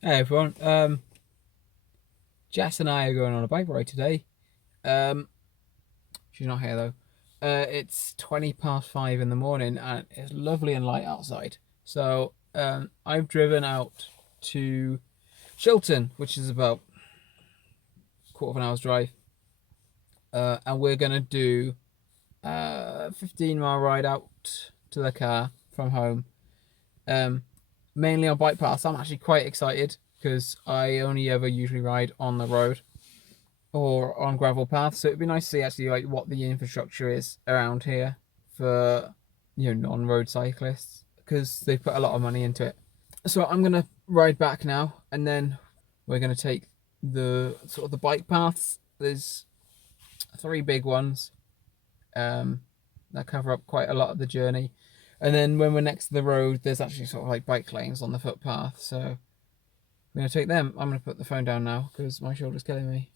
Hey everyone, Jess and I are going on a bike ride today. Um, she's not here though. It's 20 past 5 in the morning and it's lovely and light outside. So I've driven out to Shilton, which is about a quarter of an hour's drive, and we're gonna do a 15-mile ride out to the car from home. Um, Mainly on bike paths. I'm actually quite excited because I only ever usually ride on the road or on gravel paths. So it'd be nice to see actually like what the infrastructure is around here for non-road cyclists because they've put a lot of money into it. So I'm gonna ride back now, and then we're gonna take the sort of the bike paths. There's three big ones that cover up quite a lot of the journey, and then when we're next to the road, there's actually sort of like bike lanes on the footpath. So we're gonna take them. I'm gonna put the phone down now because my shoulder's killing me.